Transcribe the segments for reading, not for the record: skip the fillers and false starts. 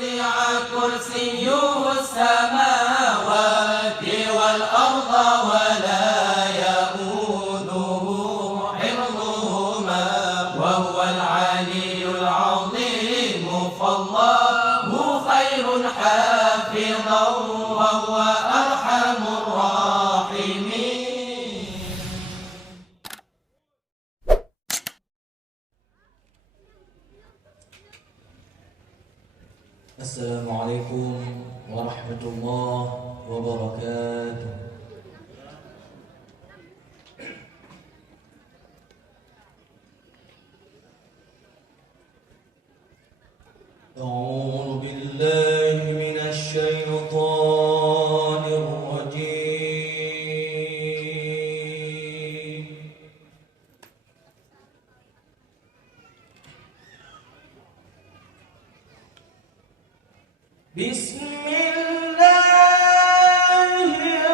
وسع كرسيه السماوات والأرض ولا يؤوده حفظهما وهو العلي العظيم فالله خير حافظا وهو أرحم الراحمين. السلام عليكم ورحمة الله وبركاته. أعوذ بالله من الشيطان الرجيم. بسم الله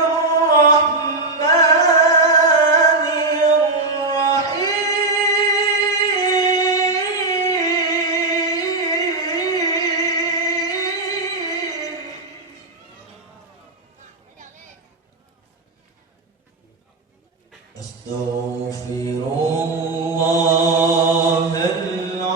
الرحمن الرحيم. أستغفر الله العظيم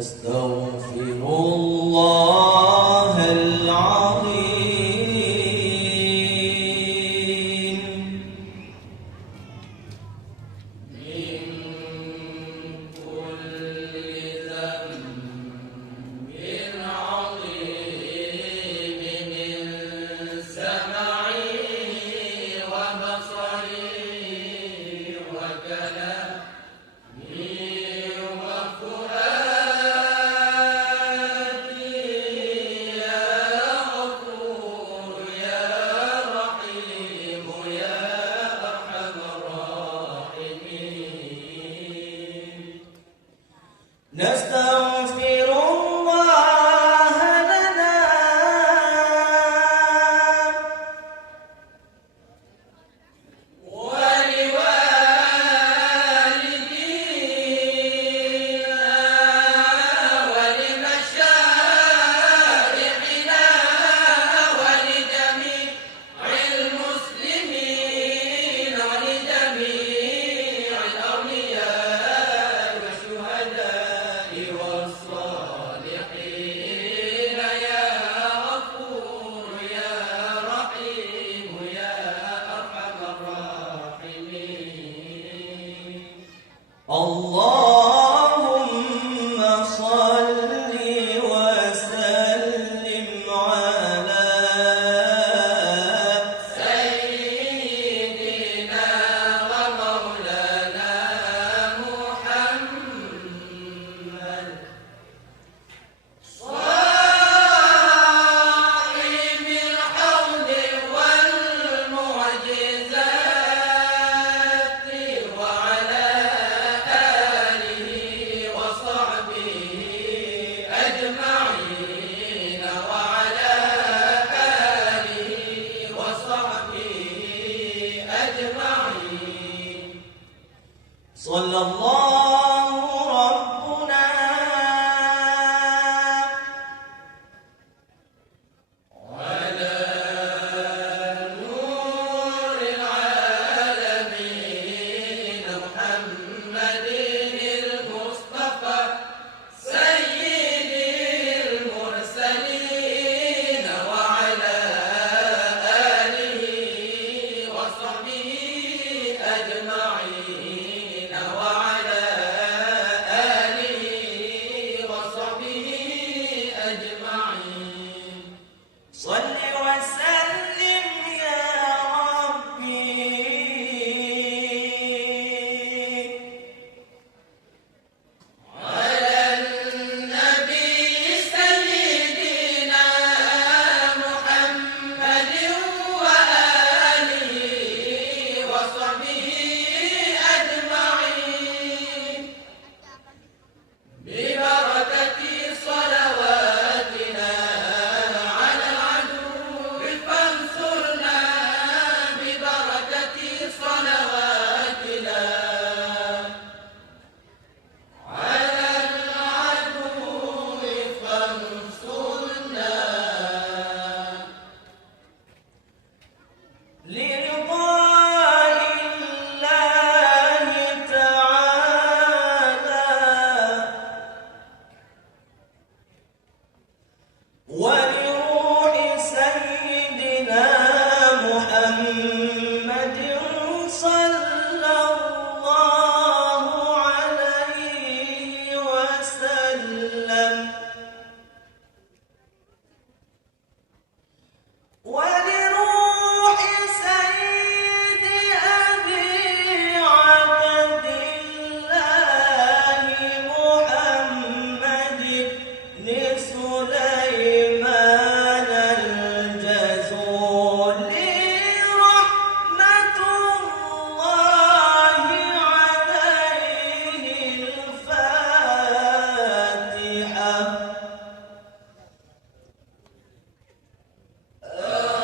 أستغفر الله العظيم من كل ذنب عظيم من سمعي وبصري وكلامي نستغفر الله لنا ولوالدينا ولمشايخنا ولجميع المسلمين ولجميع الأولياء والشهداء والصالحين يا غفور يا رحيم يا أرحم الراحمين. اللهم صل وسلم على سيدنا ومولانا محمد صاحب الحوض والمعجزات وعلى آله وصحبه أجمعين وعلى آله وصحبه أجمعين. صلى الله ربنا على نور العالمين محمد المصطفى سيد المرسلين وعلى آله وصحبه أجمعين وعلى آله وصحبه أجمعين. ولروح سيدنا محمد صلى الله عليه وسلم ولروح سيد أبي عبد الله محمد بن سليمان الجزولي رحمة الله عليه الفاتحة.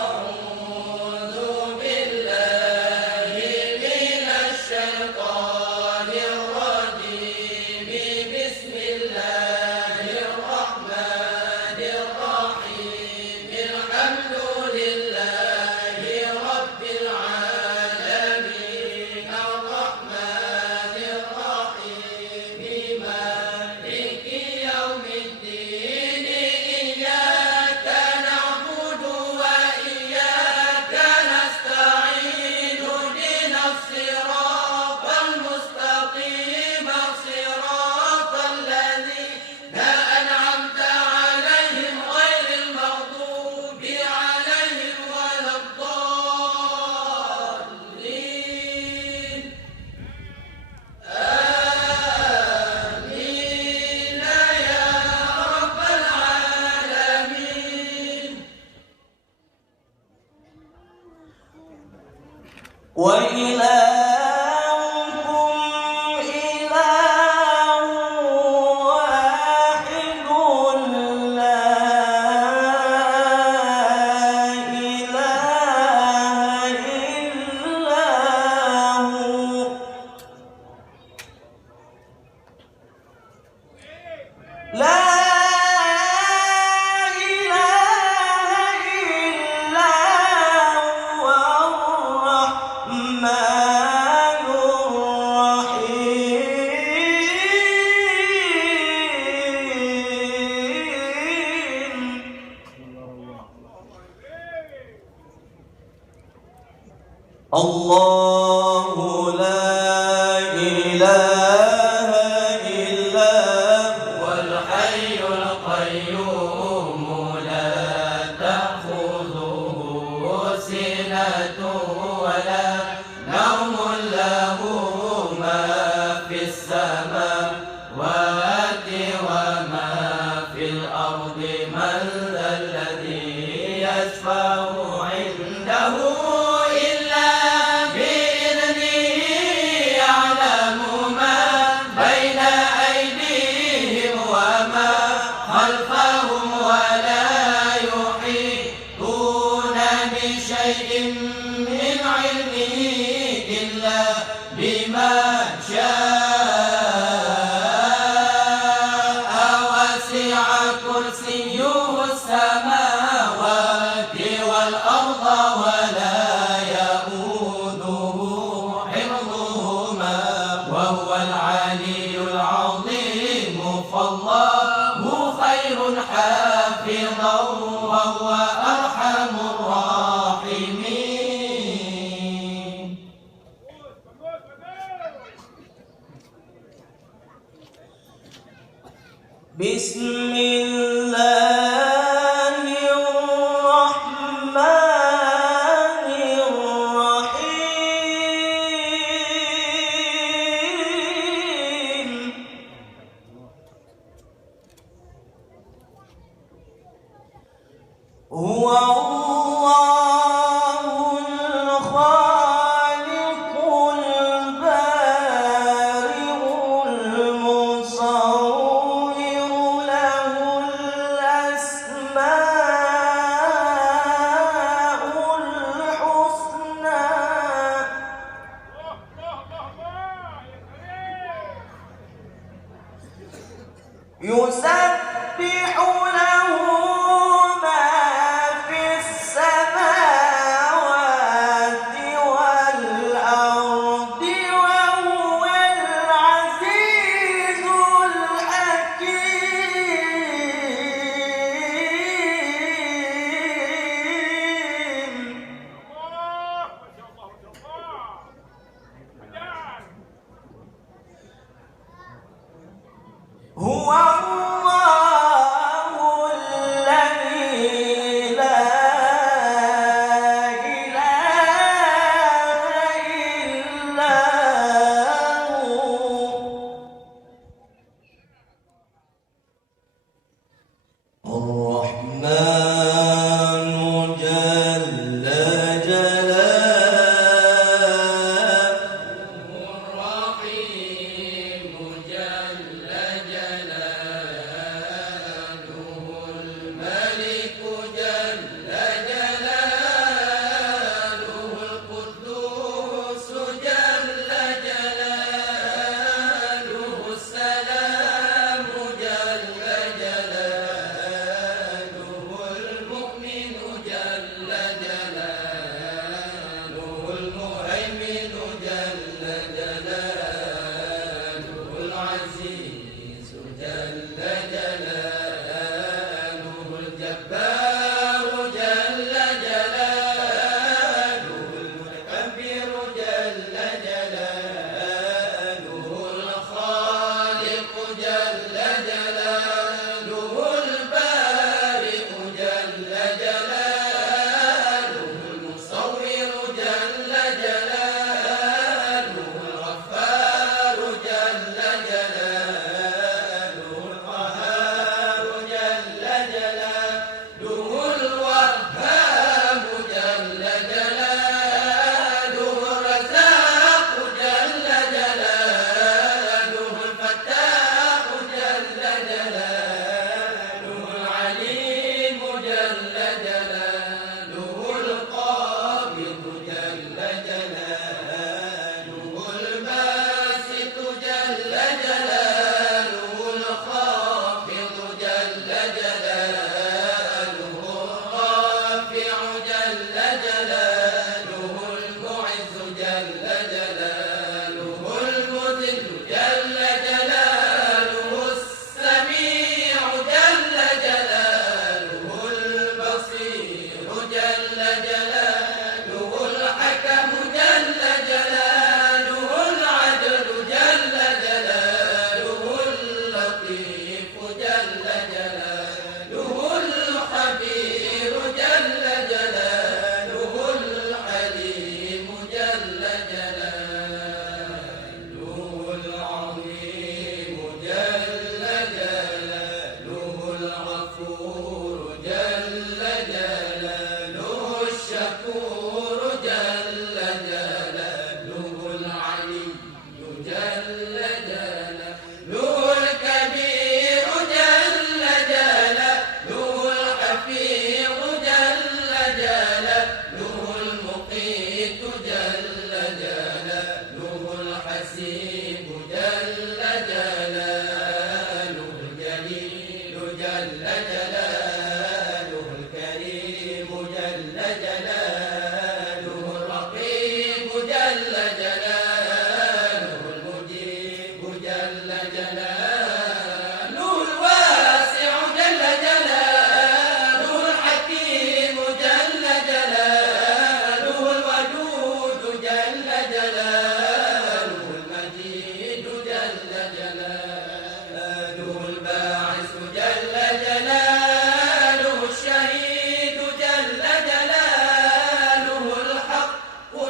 أعوذ بالله من الشيطان الرجيم. بسم الله الرحمن الرحيم. الحمد لله رب العالمين الرحمن الرحيم مالك يوم الدين. إياك نعبد وإياك نستعين. اهدنا الصراط المستقيم صراط الذين أنعمت عليهم غير المغضوب عليهم ولا الضالين. آمين يا رب العالمين. وإلهكم إله واحد لا إله إلا هو. لا إله إلا هو الرحمن الرحيم. الله لا إله إلا هو الحي القيوم لا تأخذه سنة ولا نوم له ما في السماوات وما في الأرض. من ذا الذي يشفع عنده إلا بإذنه. يعلم ما بين أيديهم وما خلفهم ولا يحيطون بشيء من علمه إلا بما شاء. وسع كرسيه السماوات والأرض ولا يئوده حفظهما وهو العلي العظيم. فالله خير حافظا وهو أرحم الراحمين. بسم الله الرحمن الرحيم. هو الله الخالق البارئ المصور. له الأسماء الحسنى. يسبح له ما في السماوات الرحمن جل جلاله الرحيم جل جلاله الملك جل جلاله القدوس جل جلاله السلام جل جلاله المؤمن جل جلاله المهيمن جل جلاله العزيز جل جلاله الجبار جل جلاله المتكبر جل جلاله الخالق جل جلاله البارئ جل جلاله المصور جل جلاله الغفار جل جلاله القهار جل جلاله الوهاب جل جلاله الرزاق جل جلاله الفتاح جل جلاله العليم جل جلاله القابض جل جلاله الباسط جل جلاله الخافض جل جلاله الرافع جل جلاله المعز جل جلاله المذل جل جلاله السميع جل جلاله البصير جل جلاله الحكم جل جلاله العدل جل جلاله اللطيف جل جلاله الخبير جل جلاله الحليم جل جلاله العظيم جل جلاله الغفور جل جلاله الشكور جل جلاله العلي جل جلاله الكبير جل جلاله الحفيظ جل جلاله المقيت جل جلاله الحسيب جل جلاله الجليل جل جلاله الكريم جل جلاله الرقيب جل جلاله المجيب جل جلاله الواسع جل جلاله الحكيم جل جلاله الودود جل جلاله المجيد جل جلاله الباعث جل جلاله الشهيد جل جلاله الحق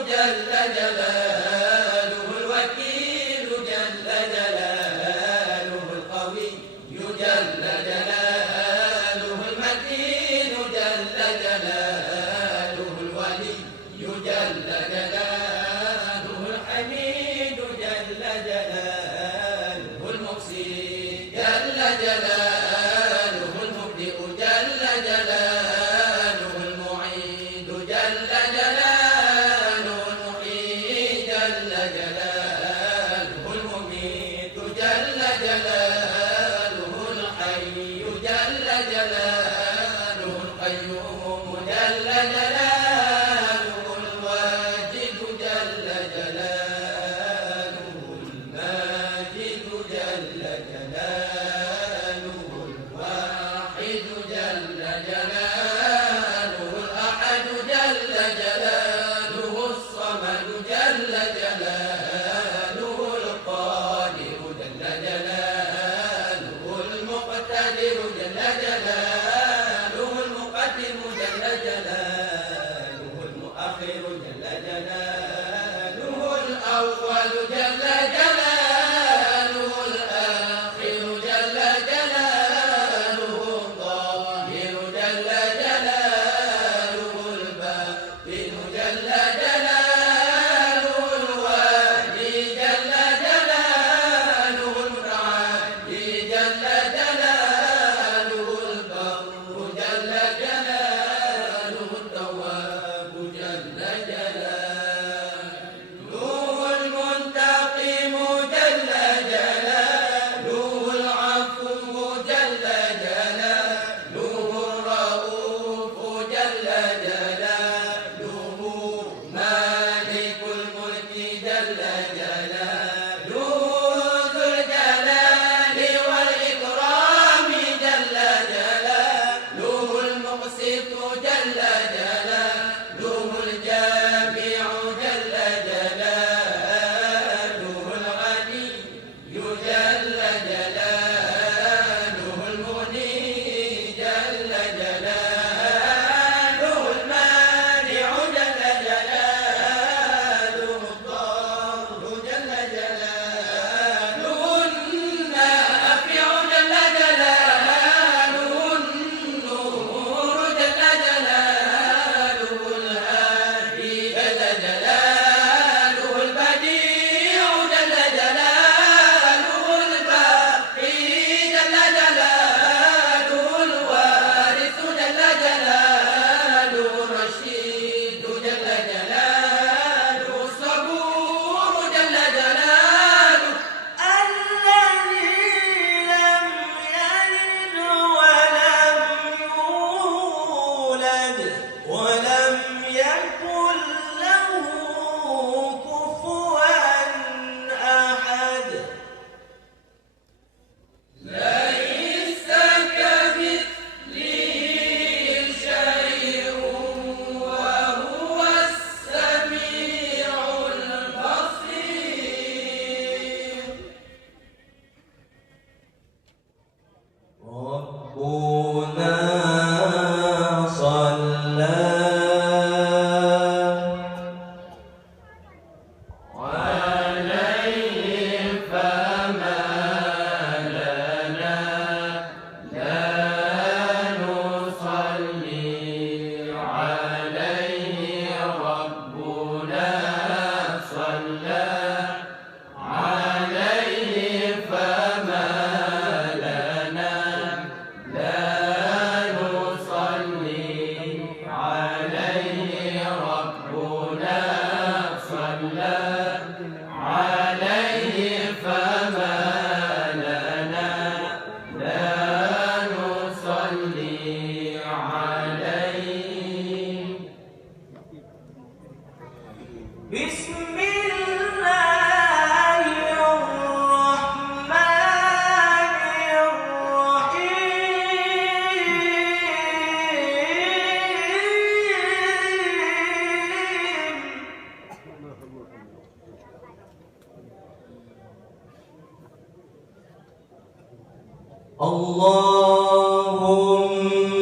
جل جلاله الوكيل جل جلاله القوي جل جلاله المتين جل جلاله الولي جل جلاله الحميد جل جلاله المحسن جل جلاله المبدئ جل جلاله المعيد جل جلاله المحيي جل جلاله المميت جل جلاله الحي جل جلاله القيوم جل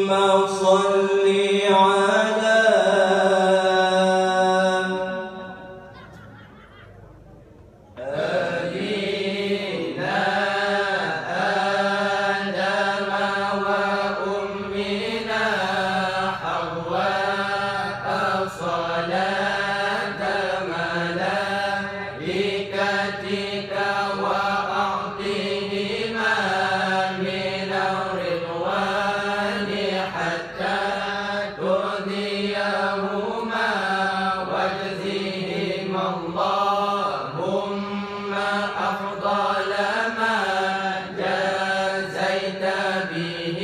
صل على أبينا آدم وأمنا حواء صلاة ملائكتك وأعطيهما من الرضوان حتى ترضيهما واجزهما اللهم أفضل ما جازيت به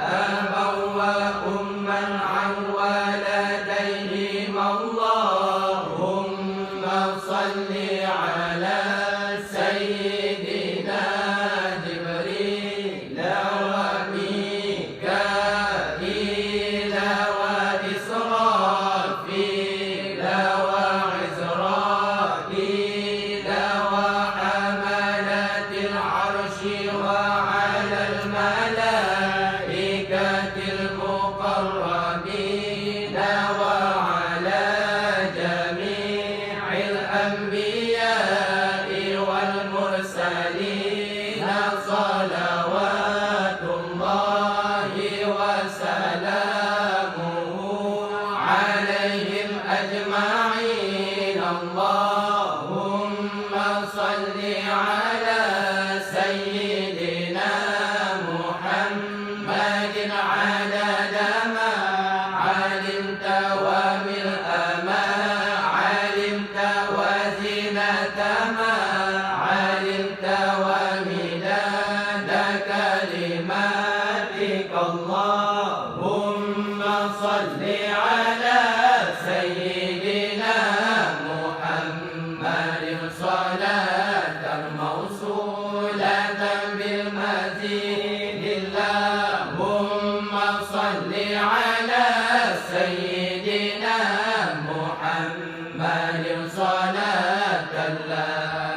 أبا وأما عن ولديهما اللهم صل على سيدنا جبريل وميكائيل وإسرافيل وعزرائيل وحملة العرش وعلى الملائكة المقربين وعلى جميع الأنبياء والمرسلين صلوات الله وسلامه عليهم أجمعين اللهم صل على سيدنا محمد عدد ما علمت وملء ما علمت وزنة ما علمت ومداد كلماتك اللهم صل على سيدنا محمد صلاة موصولة بالمزيد اللهم صل على سيدنا محمد صلاة لا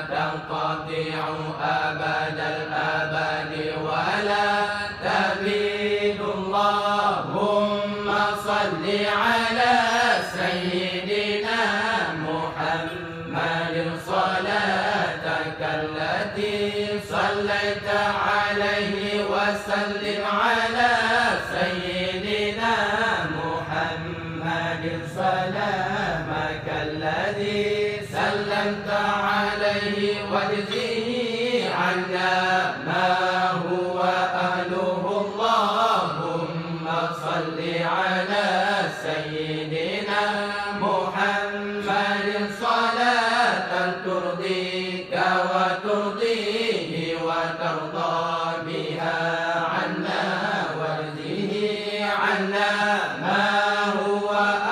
تنقطع أبد الأبد ولا تبيد اللهم صل على سيدنا محمد صلاتك التي صليت عليه وسلم على سيدنا محمد سلامك الذي سلمت عليه واجزه عنا ما هو أهله اللهم صل على سيدنا محمد صلاة ترضيك وترضيه وترضى بها عنا واجزه عنا ما هو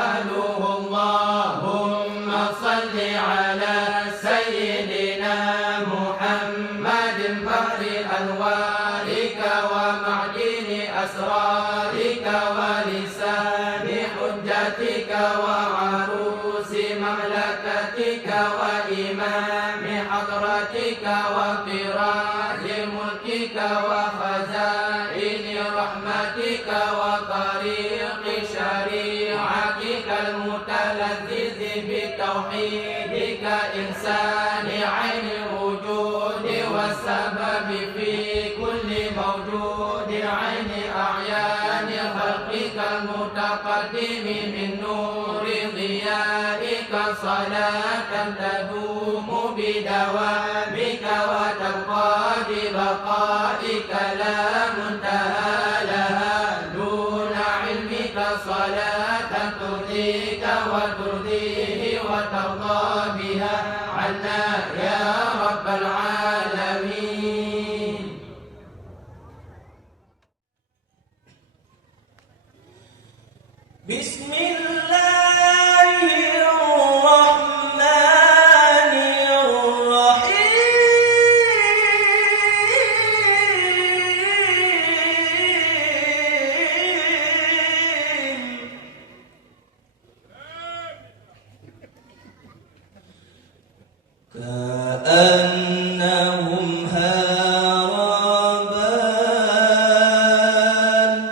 أهله اللهم صل على سيدنا محمد بحر أنوارك ومعدن أسرارك ولسان حجتك وعروس مملكتك وإمام حضرتك وطراز ملكك وخزائن رحمتك وطريق شريعتك المتلذذ بتوحيدك إنسان عين الوجود والسبب في كل موجود عين أعيان خلقك المتقدم من نور ضيائك صلاة تدوم بدوامك وتبقى ببقائك لا منتهى لها دون علمك صلاة ترضيك وترضيه وترضى بها عنا يا رب العالمين. بسم الله الرحمن الرحيم كأنهم هاربان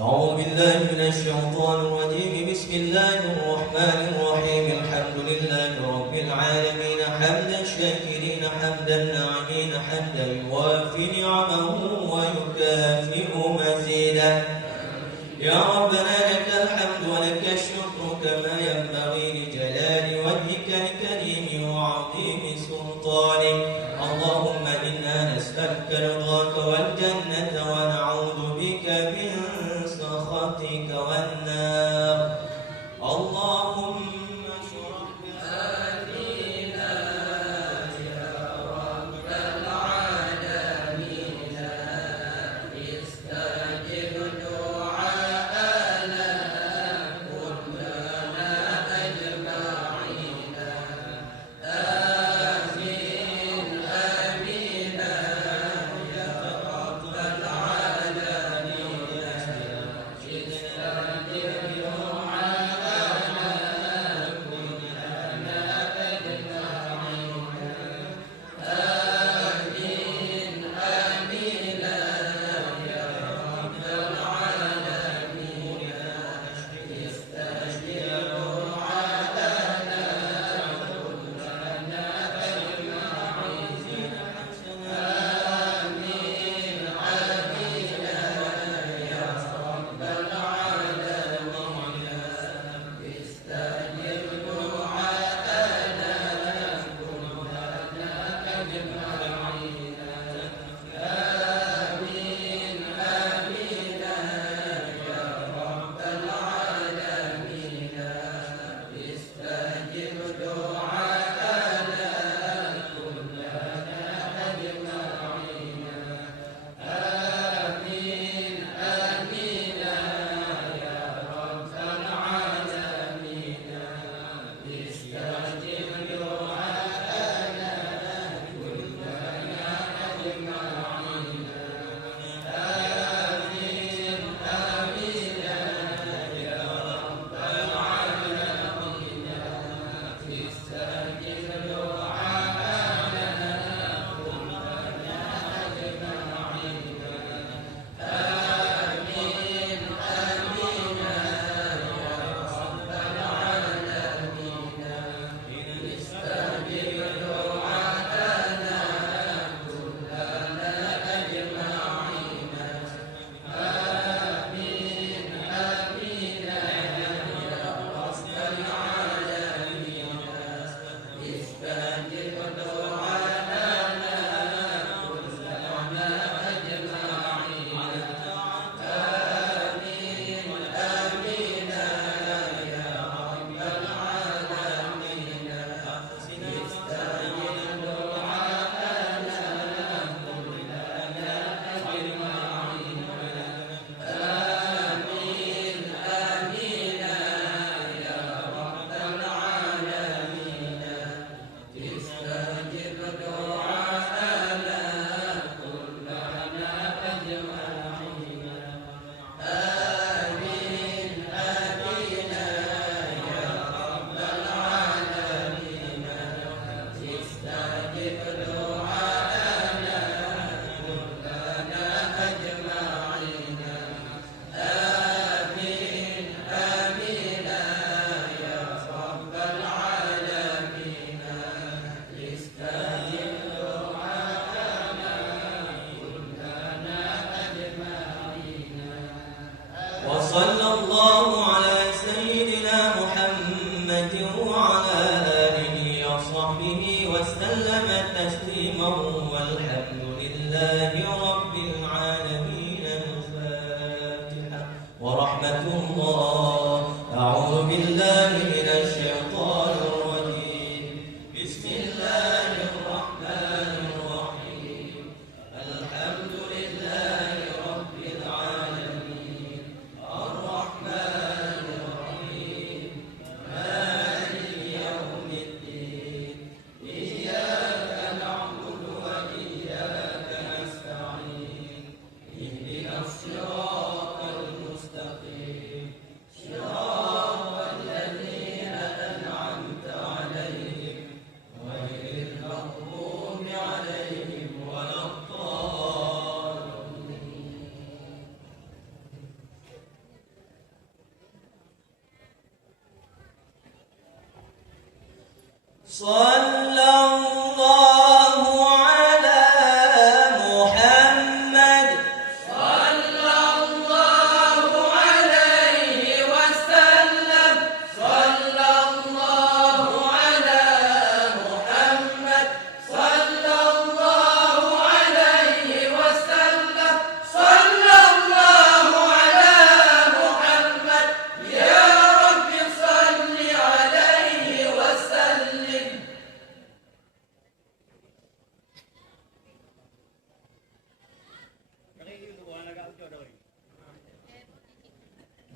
أعوذ بالله من الشيطان الرجيم. بسم الله الرحمن الرحيم. الحمد لله رب العالمين حمدا شاكرين حمدا ناعمين حمدا يوافي نعمه ويكافئ مزيدا. يا ربنا لك الحمد ولك الشكر كما ينبغي لجلال وجهك الكريم وعظيم سلطانك. اللهم إنا نسألك رضاك والجنة ونعوذ بك من سخطك والنار. اللهم اشرح بصدرنا يا رب العالمين. استجب دعاء ورحمة الله. أعوذ بالله من الشيطان الرجيم. بسم الله الرحمن الرحيم. الحمد لله رب العالمين الرحمن الرحيم مالك يوم الدين إياك نعبد وإياك نستعين اهدنا الصراط المستقيم صراط الذين أنعمت عليهم غير المغضوب عليهم ولا الضالين. صلى الله على محمد صلى الله عليه وسلم صلى الله على محمد صلى الله عليه وسلم صلى الله على محمد يا رب صل عليه وسلم.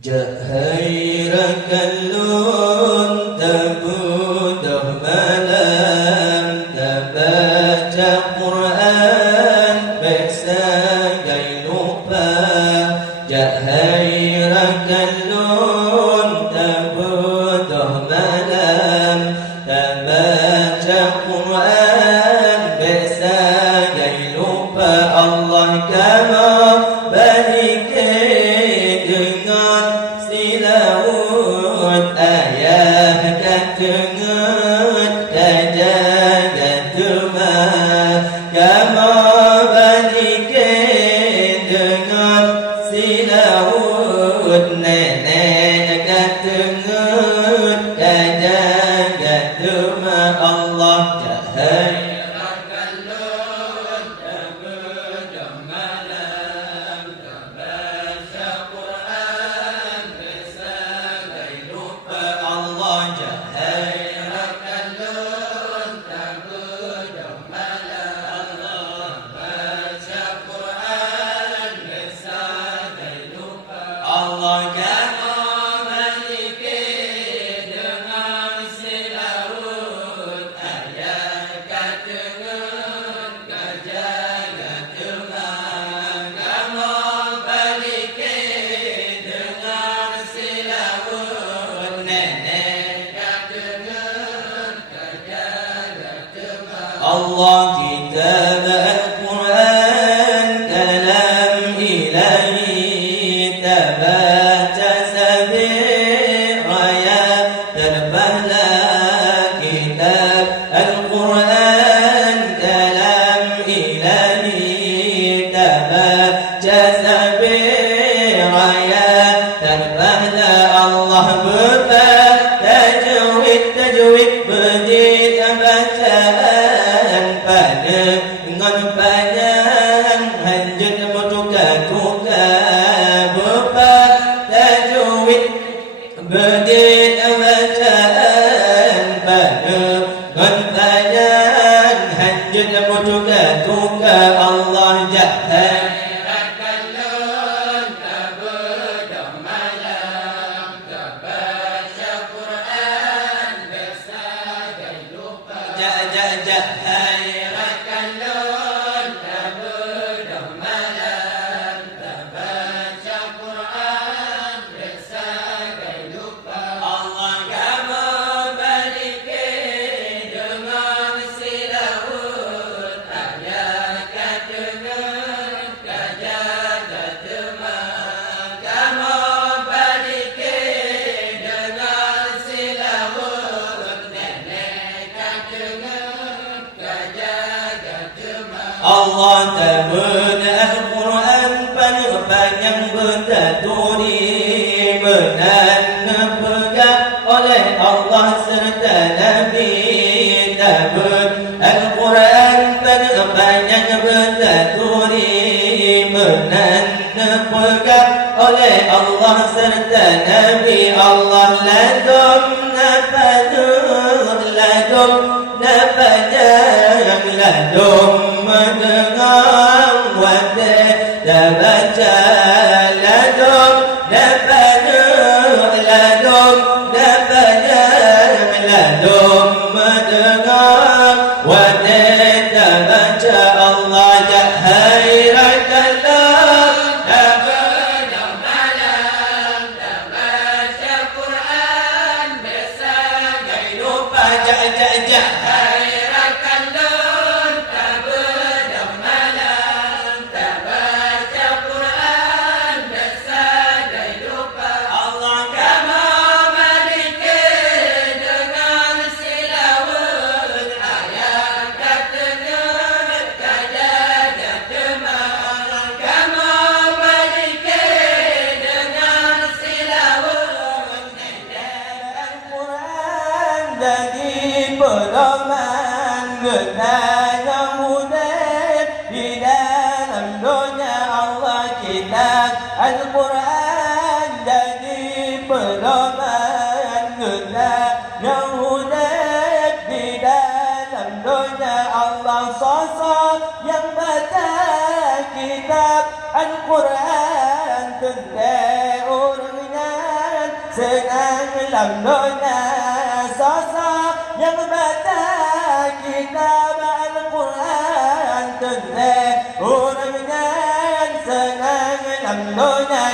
Jahai rakallun tabudah malam Tabaca Quran Bersagai lupa Jahai rakallun tabudah malam Tabaca Quran Bersagai lupa Allah kama berikan dengan silawut ayah katungut kajaga tuma kama berikan dengan silawut nenek katungut kajaga tuma Allah jahai Allah kama berikan dengan silawut ayat katungut kajaga tuma kama berikan dengan silawut nenek katungut kajaga tuma Allah kitab Al-Quran kalam ilahi Tabaca sabir raya terbahlah kitab Al-Quran kalam ilahi Tabaca sabir raya terbahlah Allah berbah tajwid berdiri bacaan pada dengan panjang hanjut bertukar-tukar berdiri bacaan pada gantaran hanjut bertukar-tukar Allah jahal Allah tabun Al-Quran panjang bertaturi benar pegang oleh Allah serta Nabi tabun Al-Quran panjang bertaturi benar pegang oleh Allah Allah serta Nabi Allah ladum panjang ladum mendengar wate dah baca ladum panjang ladum mendengar wate dah baca Allah jahirakallah jadi pedoman genanya mudah di dalam dunia Allah kita Al-Quran jadi pedoman genanya mudah di dalam dunia Allah sosok yang baca kitab Al-Quran tentang orangnya senang dalam dunia sosok yang baca kitab Al-Quran tentang orangnya senang dalam dunia